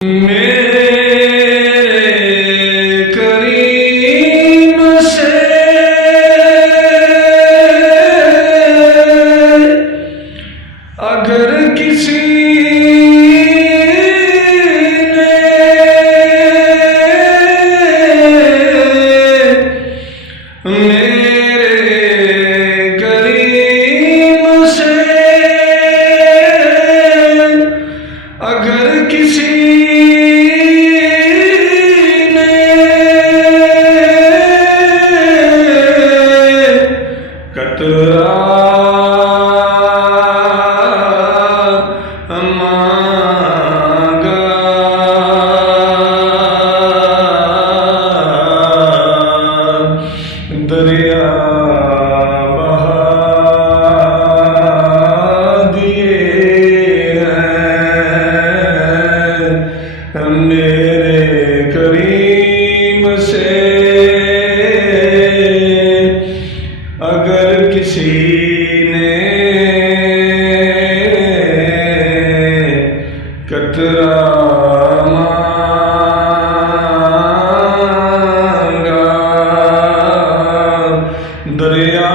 मेरे करीम से अगर किसी ने मेरे करीम से अगर किसी कतरा मांगा दरिया बहा दिए हैं मेरे करीम से अगर किसी ने कतरा मांगा दरिया